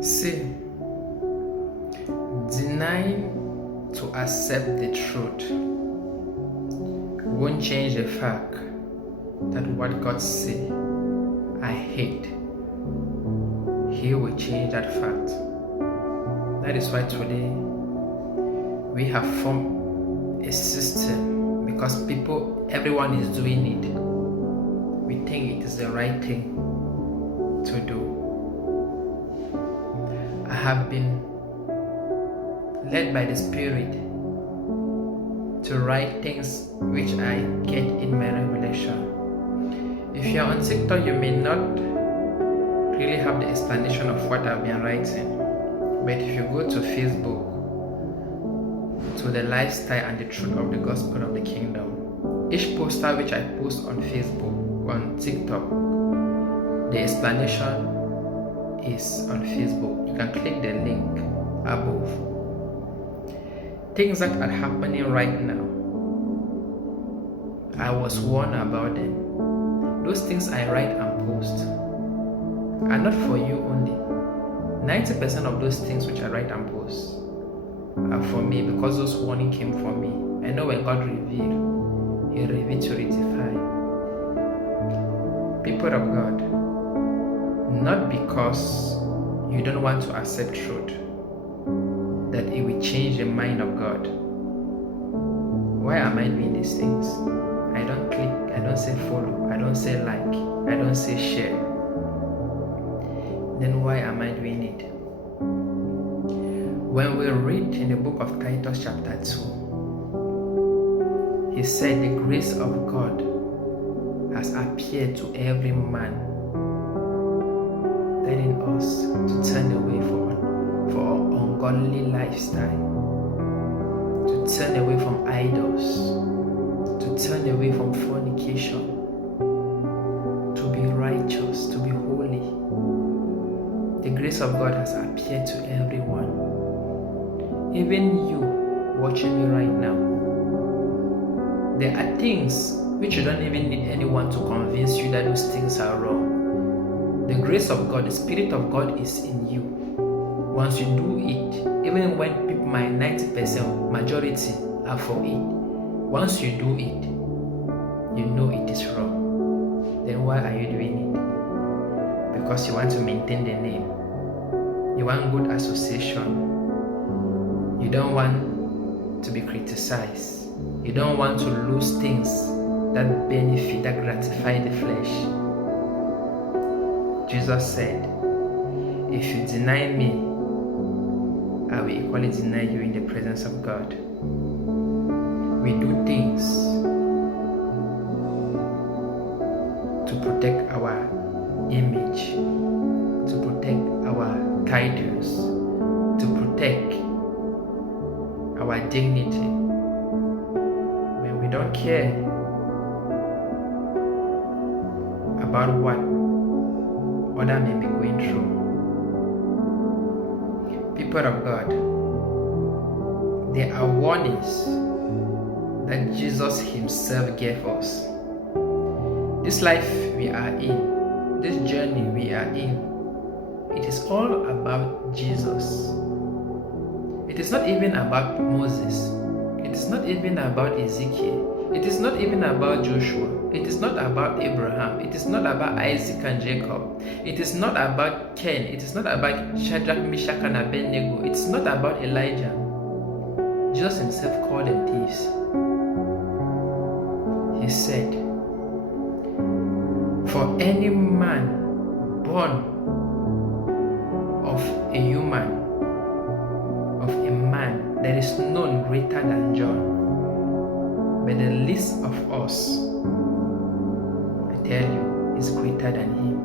See, denying to accept the truth won't change the fact that what God say I hate, He will change that fact. That is why today we have formed a system because everyone is doing it. We think it is the right thing to do. I have been led by the Spirit to write things which I get in my revelation. If you are on TikTok, you may not really have the explanation of what I've been writing. But if you go to Facebook, to the lifestyle and the truth of the gospel of the kingdom, each poster which I post on Facebook, on TikTok, the explanation is on Facebook. You can click the link above. Things that are happening right now, I was warned about them. Those things I write and post are not for you only. 90% of those things which I write and post are for me because those warnings came from me. I know when God revealed, He revealed to rectify. People of God, not because you don't want to accept truth, that it will change the mind of God. Why am I doing these things? I don't click, I don't say follow, I don't say like, I don't say share. Then why am I doing it? When we read in the book of Titus chapter 2, he said the grace of God has appeared to every man, telling us to turn away from ungodly lifestyle, to turn away from idols, to turn away from fornication, to be righteous, to be holy. The grace of God has appeared to everyone. Even you watching me right now, there are things which you don't even need anyone to convince you that those things are wrong. The grace of God, the Spirit of God is in you. Once you do it, even when people, my 90% majority are for it, once you do it, you know it is wrong. Then why are you doing it? Because you want to maintain the name. You want good association. You don't want to be criticized. You don't want to lose things that benefit, that gratify the flesh. Jesus said, if you deny me, I will equally deny you in the presence of God. We do things to protect our image, to protect our titles, to protect our dignity. When we don't care about what other may be going through. People of God, there are warnings that Jesus Himself gave us. This life we are in, this journey we are in, it is all about Jesus. It is not even about Moses. It is not even about Ezekiel. It is not even about Joshua. It is not about Abraham. It is not about Isaac and Jacob. It is not about Ken. It is not about Shadrach, Meshach, and Abednego. It is not about Elijah. Jesus Himself called them thieves. He said, for any man born of a human, of a man, there is none greater than John. But the least of us, I tell you, is greater than him.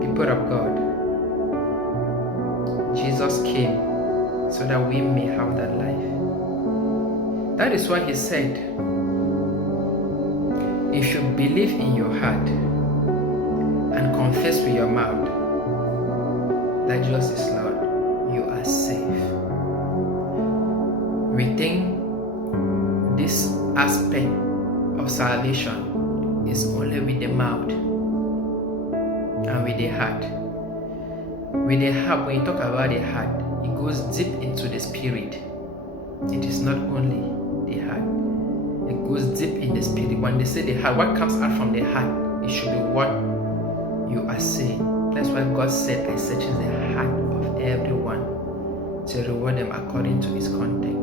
People of God, Jesus came so that we may have that life. That is why He said, if you believe in your heart and confess with your mouth that Jesus is Lord, you are safe. We think this aspect of salvation is only with the mouth and with the heart. With the heart, when you talk about the heart, it goes deep into the spirit. It is not only the heart. It goes deep in the spirit. When they say the heart, what comes out from the heart, it should be what you are saying. That's why God said, I search the heart of everyone to reward them according to his content.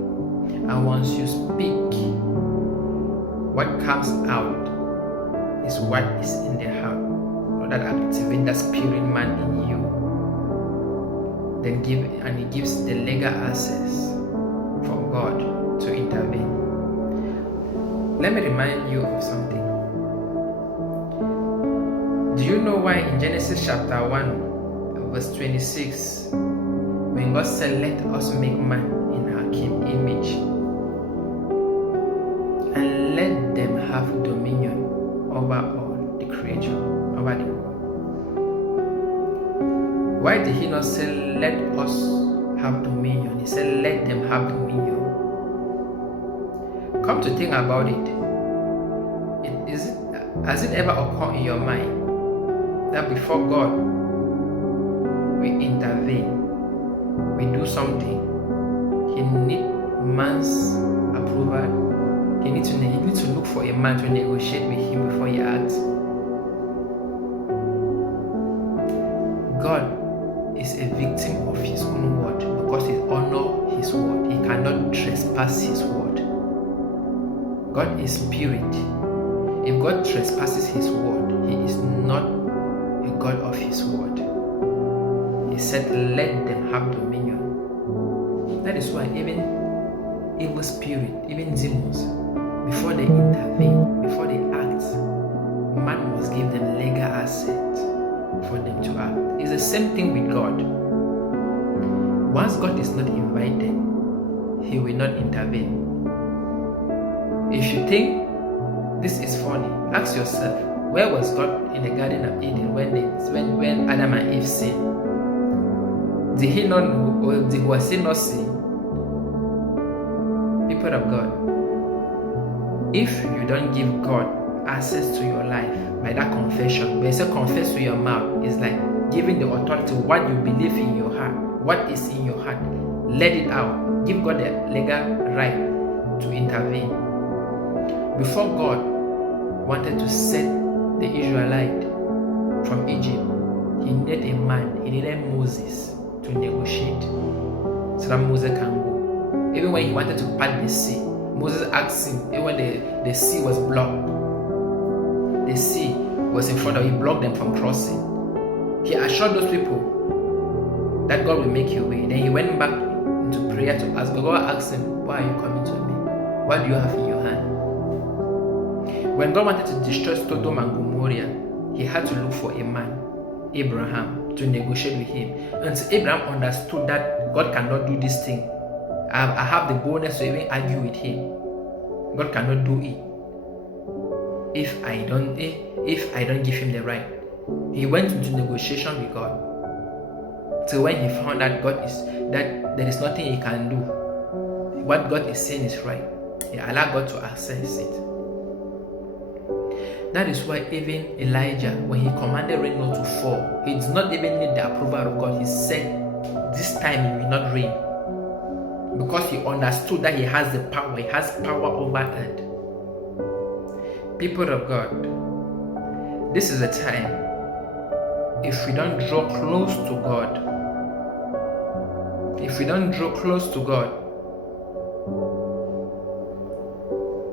And once you speak, what comes out is what is in the heart. Not that activate that spirit man in you. Then it gives the legal access for God to intervene. Let me remind you of something. Do you know why in Genesis chapter 1, verse 26, when God said, let us make man in our image, and let them have dominion over all the creation, over the world? Why did he not say, let us have dominion? He said, let them have dominion. Come to think about it. Has it ever occurred in your mind that before God we intervene, we do something, he needs man's approval? He needs to look for a man to negotiate with him before he acts. God is a victim of his own word because he honors his word. He cannot trespass his word. God is spirit. If God trespasses his word, he is not a God of his word. He said, let them have dominion. That is why even evil spirit, even demons, before they intervene, before they act, man must give them legal access for them to act. It's the same thing with God. Once God is not invited, he will not intervene. If you think this is funny, ask yourself, where was God in the Garden of Eden when Adam and Eve sinned? Did he not know, or was he not see? People of God, if you don't give God access to your life by that confession, when you say confess with your mouth, it's like giving the authority what you believe in your heart, what is in your heart, let it out. Give God the legal right to intervene. Before God wanted to set the Israelite from Egypt, he needed a man, he needed Moses to negotiate so that Moses can go. Even when he wanted to part the sea, Moses asked him, even when the sea was blocked, the sea was in front of him, he blocked them from crossing. He assured those people that God will make a way. Then he went back into prayer to ask God. God asked him, why are you coming to me? What do you have in your hand? When God wanted to destroy Sodom and Gomorrah, he had to look for a man, Abraham, to negotiate with him. Until Abraham understood that God cannot do this thing. I have the boldness to even argue with him. God cannot do it if I don't give him the right. He went into negotiation with God. So when he found that that there is nothing he can do, what God is saying is right, he allowed God to access it. That is why even Elijah, when he commanded rain not to fall, he did not even need the approval of God. He said, this time it will not rain. Because he understood that he has the power. He has power over earth. People of God, this is the time. If we don't draw close to God,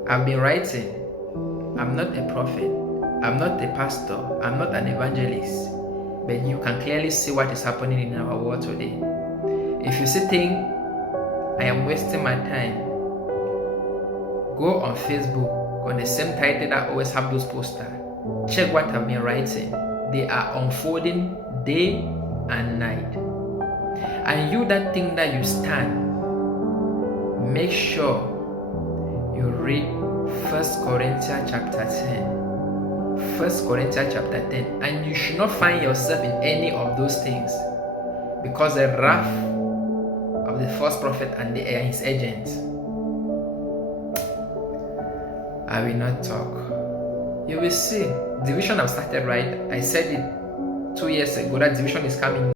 I've been writing. I'm not a prophet, I'm not a pastor, I'm not an evangelist, but you can clearly see what is happening in our world today. If you still think I am wasting my time, go on Facebook, on the same title that always have those posters. Check what I've been writing. They are unfolding day and night. And you that think that you stand, make sure you read 1 Corinthians chapter 10. 1 Corinthians chapter 10. And you should not find yourself in any of those things. Because the wrath of the false prophet and his agents. I will not talk. You will see. Division have started, right? I said it 2 years ago that division is coming.